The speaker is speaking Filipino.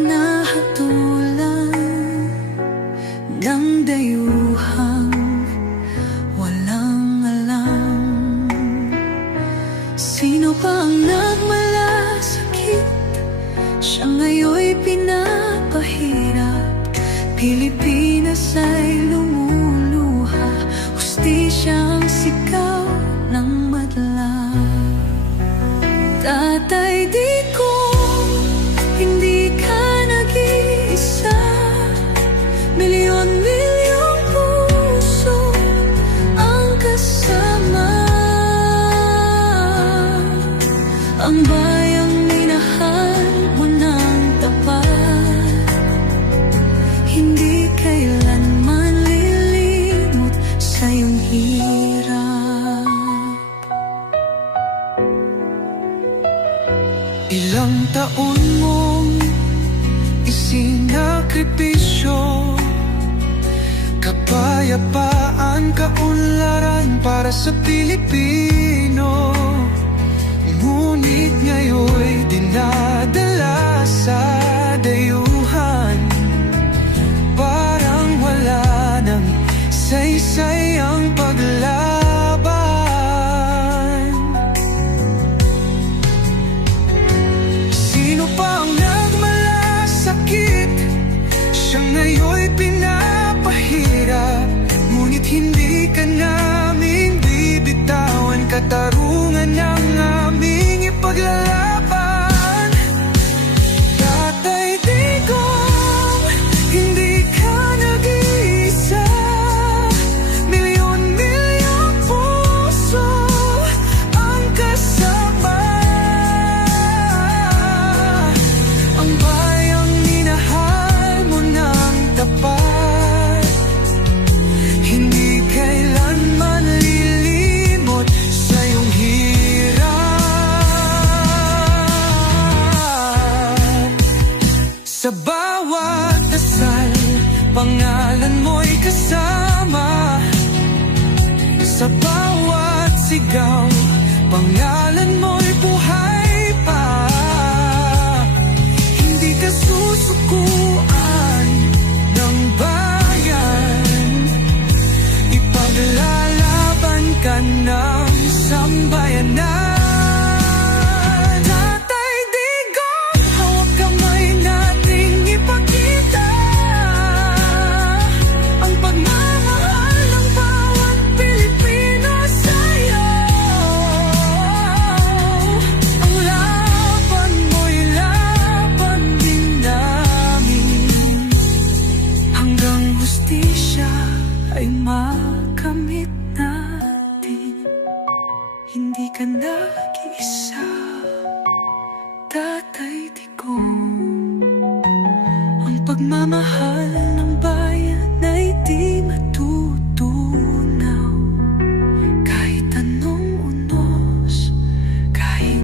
hinahatulan ng dayuhang walang alam. Sino pa ang nagmalasakit? Siya ngayon'y pinapahirap. Pilipinas ay lumuluha, hustisyang sigaw ng madla. Tatay Digong, hindi ka nag-iisa. Milyon-milyong puso ang kasama. Ang bayang minahal mo ng tapat, hindi kailanman lilimot sa iyong hirap. Ilang taon mong isinakripisyo, kapayapaan, kaunlaran para sa Pilipino. Ngunit ngayon'y dinadala sa dayuhan, parang wala nang saysay ang paglaban. Sino pa ang nagmalasakit? Siya ngayon'y pinapahirap. Ngunit hindi ka naming bibitawan, katarungan ng aming ipaglalaban. Tatay Digong, hindi ka nag-iisa. Milyon-milyong puso ang kasama. Ang bayang minahal mo ng tapat, hindi kailanman lilimot sa iyong hirap. Sa bawat dasal, pangalan mo'y kasama. Sa bawat sigaw, pangalan mo'y buhay pa. Hindi ka susukuan ng bayan, ipaglalaban ka ng sambayanan. Tatay Digong, hawak kamay nating ipakita ang pagmamahal ng bawat Pilipino sa'yo. Ang laban mo'y laban din namin, hanggang hustisya ay makamit natin. Hindi ka nag-iisa, Tatay Digong. Ang pagmamahal